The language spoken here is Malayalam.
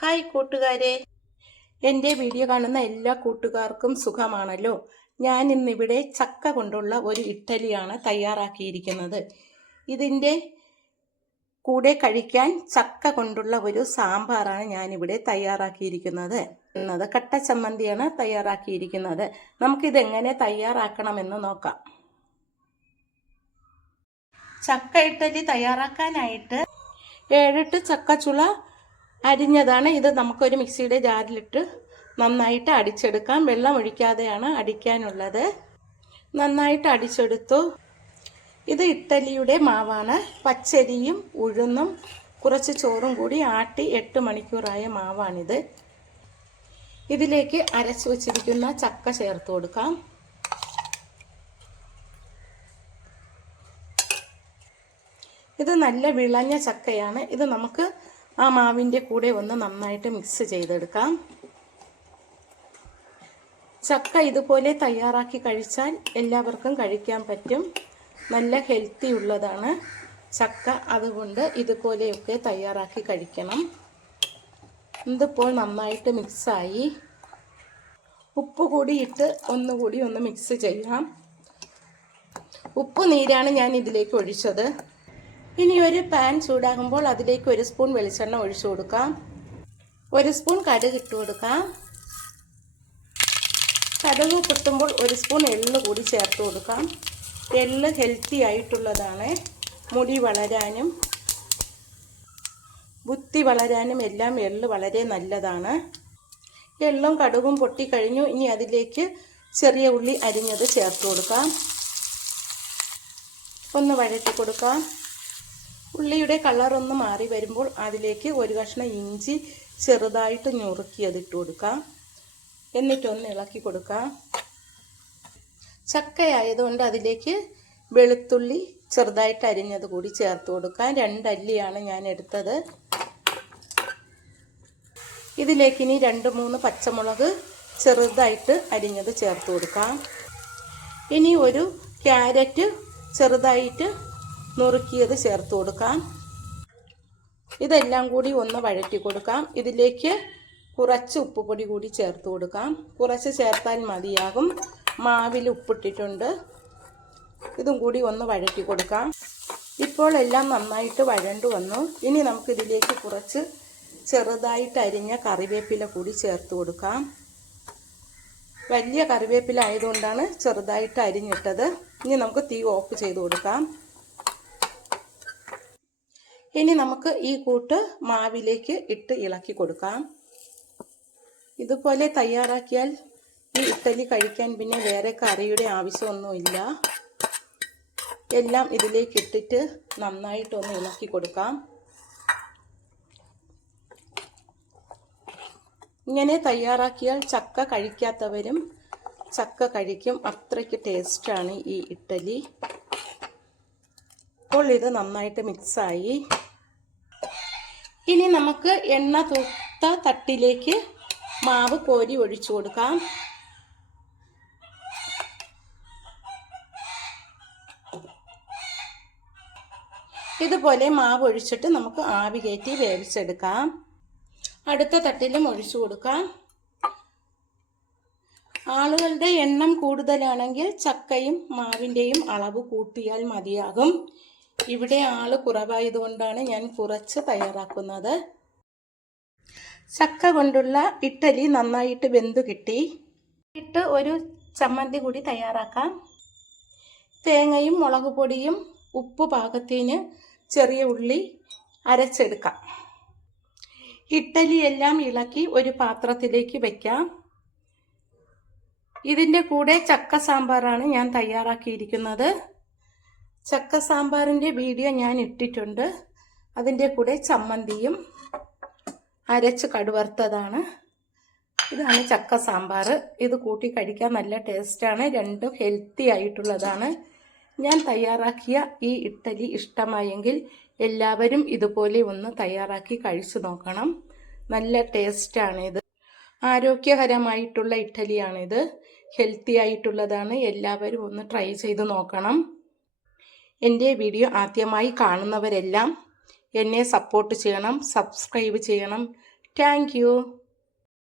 ഹായ് കൂട്ടുകാരെ, എൻ്റെ വീഡിയോ കാണുന്ന എല്ലാ കൂട്ടുകാർക്കും സുഖമാണല്ലോ. ഞാൻ ഇന്നിവിടെ ചക്ക കൊണ്ടുള്ള ഒരു ഇഡ്ഡലിയാണ് തയ്യാറാക്കിയിരിക്കുന്നത്. ഇതിൻ്റെ കൂടെ കഴിക്കാൻ ചക്ക കൊണ്ടുള്ള ഒരു സാമ്പാറാണ് ഞാനിവിടെ തയ്യാറാക്കിയിരിക്കുന്നത്. കട്ട ചമ്മന്തിയാണ് തയ്യാറാക്കിയിരിക്കുന്നത്. നമുക്കിതെങ്ങനെ തയ്യാറാക്കണമെന്ന് നോക്കാം. ചക്ക ഇഡ്ഡലി തയ്യാറാക്കാനായിട്ട് 7-8 ചക്കച്ചുള അരിഞ്ഞതാണ്. ഇത് നമുക്കൊരു മിക്സിയുടെ ജാറിലിട്ട് നന്നായിട്ട് അടിച്ചെടുക്കാം. വെള്ളം ഒഴിക്കാതെയാണ് അടിക്കാനുള്ളത്. നന്നായിട്ട് അടിച്ചെടുത്തു. ഇത് ഇഡ്ഡലിയുടെ മാവാണ്. പച്ചരിയും ഉഴുന്നും കുറച്ച് ചോറും കൂടി ആട്ടി 8 മണിക്കൂറായ മാവാണിത്. ഇതിലേക്ക് അരച്ചു വച്ചിരിക്കുന്ന ചക്ക ചേർത്ത് കൊടുക്കാം. ഇത് നല്ല വിളഞ്ഞ ചക്കയാണ്. ഇത് നമുക്ക് ആ മാവിൻ്റെ കൂടെ ഒന്ന് നന്നായിട്ട് മിക്സ് ചെയ്തെടുക്കാം. ചക്ക ഇതുപോലെ തയ്യാറാക്കി കഴിച്ചാൽ എല്ലാവർക്കും കഴിക്കാൻ പറ്റും. നല്ല ഹെൽത്തി ഉള്ളതാണ് ചക്ക. അതുകൊണ്ട് ഇതുപോലെയൊക്കെ തയ്യാറാക്കി കഴിക്കണം. ഇതിപ്പോൾ നന്നായിട്ട് മിക്സായി. ഉപ്പ് കൂടി ഇട്ട് ഒന്നുകൂടി ഒന്ന് മിക്സ് ചെയ്യാം. ഉപ്പ് നീരാണ് ഞാൻ ഇതിലേക്ക് ഒഴിച്ചത്. ഇനി ഒരു പാൻ ചൂടാകുമ്പോൾ അതിലേക്ക് 1 സ്പൂൺ വെളിച്ചെണ്ണ ഒഴിച്ചു കൊടുക്കാം. 1 സ്പൂൺ കടുക് ഇട്ട് കൊടുക്കാം. കടുക് പൊട്ടുമ്പോൾ 1 സ്പൂൺ എള്ള് കൂടി ചേർത്ത് കൊടുക്കാം. എള്ള് ഹെൽത്തി ആയിട്ടുള്ളതാണ്. മുടി വളരാനും ബുദ്ധി വളരാനും എല്ലാം എള്ള് വളരെ നല്ലതാണ്. എള്ളും കടുകും പൊട്ടിക്കഴിഞ്ഞു. ഇനി അതിലേക്ക് ചെറിയ ഉള്ളി അരിഞ്ഞത് ചേർത്ത് കൊടുക്കാം. ഒന്ന് വഴറ്റി കൊടുക്കാം. ഉള്ളിയുടെ കളറൊന്ന് മാറി വരുമ്പോൾ അതിലേക്ക് 1 കഷ്ണം ഇഞ്ചി ചെറുതായിട്ട് ഞുറുക്കിയതിട്ട് കൊടുക്കാം. എന്നിട്ടൊന്ന് ഇളക്കി കൊടുക്കാം. ചക്കയായതുകൊണ്ട് അതിലേക്ക് വെളുത്തുള്ളി ചെറുതായിട്ട് അരിഞ്ഞത് കൂടി ചേർത്ത് കൊടുക്കാം. 2 അല്ലിയാണ് ഞാൻ എടുത്തത്. ഇതിലേക്ക് ഇനി 2-3 പച്ചമുളക് ചെറുതായിട്ട് അരിഞ്ഞത് ചേർത്ത് കൊടുക്കാം. ഇനി ഒരു ക്യാരറ്റ് ചെറുതായിട്ട് നുറുക്കിയത് ചേർത്ത് കൊടുക്കാം. ഇതെല്ലാം കൂടി ഒന്ന് വഴറ്റി കൊടുക്കാം. ഇതിലേക്ക് കുറച്ച് ഉപ്പുപൊടി കൂടി ചേർത്ത് കൊടുക്കാം. കുറച്ച് ചേർത്താൽ മതിയാകും. മാവിൽ ഉപ്പിട്ടിട്ടുണ്ട്. ഇതും കൂടി ഒന്ന് വഴറ്റി കൊടുക്കാം. ഇപ്പോൾ എല്ലാം നന്നായിട്ട് വഴണ്ടു വന്നു. ഇനി നമുക്കിതിലേക്ക് കുറച്ച് ചെറുതായിട്ട് അരിഞ്ഞ കറിവേപ്പില കൂടി ചേർത്ത് കൊടുക്കാം. വലിയ കറിവേപ്പില ആയതുകൊണ്ടാണ് ചെറുതായിട്ട് അരിഞ്ഞിട്ടത്. ഇനി നമുക്ക് തീ ഓഫ് ചെയ്ത് കൊടുക്കാം. ഇനി നമുക്ക് ഈ കൂട്ട് മാവിലേക്ക് ഇട്ട് ഇളക്കി കൊടുക്കാം. ഇതുപോലെ തയ്യാറാക്കിയാൽ ഈ ഇഡ്ഡലി കഴിക്കാൻ പിന്നെ വേറെ കറിയുടെ ആവശ്യമൊന്നുമില്ല. എല്ലാം ഇതിലേക്ക് ഇട്ടിട്ട് നന്നായിട്ടൊന്ന് ഇളക്കി കൊടുക്കാം. ഇങ്ങനെ തയ്യാറാക്കിയാൽ ചക്ക കഴിക്കാത്തവരും ചക്ക കഴിക്കും. അത്രയ്ക്ക് ടേസ്റ്റാണ് ഈ ഇഡ്ഡലി. ഇപ്പോൾ ഇത് നന്നായിട്ട് മിക്സായി. ഇനി നമുക്ക് എണ്ണ തൂത്ത തട്ടിലേക്ക് മാവ് കോരി ഒഴിച്ചു കൊടുക്കാം. ഇതുപോലെ മാവ് ഒഴിച്ചിട്ട് നമുക്ക് ആവി കയറ്റി വേവിച്ചെടുക്കാം. അടുത്ത തട്ടിലും ഒഴിച്ചു കൊടുക്കാം. ആളുകളുടെ എണ്ണം കൂടുതലാണെങ്കിൽ ചക്കയും മാവിൻ്റെയും അളവ് കൂട്ടിയാൽ മതിയാകും. ഇവിടെ ആള് കുറവായതുകൊണ്ടാണ് ഞാൻ കുറച്ച് തയ്യാറാക്കുന്നത്. ചക്ക കൊണ്ടുള്ള ഇഡ്ഡലി നന്നായിട്ട് വെന്തു കിട്ടി. ഒരു ചമ്മന്തി കൂടി തയ്യാറാക്കാം. തേങ്ങയും മുളക് പൊടിയും ഉപ്പ് പാകത്തിന് ചെറിയ ഉള്ളി അരച്ചെടുക്കാം. ഇഡ്ഡലി എല്ലാം ഇളക്കി ഒരു പാത്രത്തിലേക്ക് വയ്ക്കാം. ഇതിൻ്റെ കൂടെ ചക്ക സാമ്പാറാണ് ഞാൻ തയ്യാറാക്കിയിരിക്കുന്നത്. ചക്ക സാമ്പാറിൻ്റെ വീഡിയോ ഞാൻ ഇട്ടിട്ടുണ്ട്. അതിൻ്റെ കൂടെ ചമ്മന്തിയും അരച്ച് കടുവറുത്തതാണ്. ഇതാണ് ചക്ക സാമ്പാർ. ഇത് കൂട്ടി കഴിക്കാൻ നല്ല ടേസ്റ്റാണ്. രണ്ടും ഹെൽത്തി ആയിട്ടുള്ളതാണ്. ഞാൻ തയ്യാറാക്കിയ ഈ ഇഡ്ഡലി ഇഷ്ടമായെങ്കിൽ എല്ലാവരും ഇതുപോലെ ഒന്ന് തയ്യാറാക്കി കഴിച്ചു നോക്കണം. നല്ല ടേസ്റ്റാണിത്. ആരോഗ്യകരമായിട്ടുള്ള ഇഡ്ഡലിയാണിത്. ഹെൽത്തി ആയിട്ടുള്ളതാണ്. എല്ലാവരും ഒന്ന് ട്രൈ ചെയ്ത് നോക്കണം. എൻ്റെ വീഡിയോ ആദ്യമായി കാണുന്നവരെല്ലാം എന്നെ സപ്പോർട്ട് ചെയ്യണം, സബ്സ്ക്രൈബ് ചെയ്യണം. Thank you.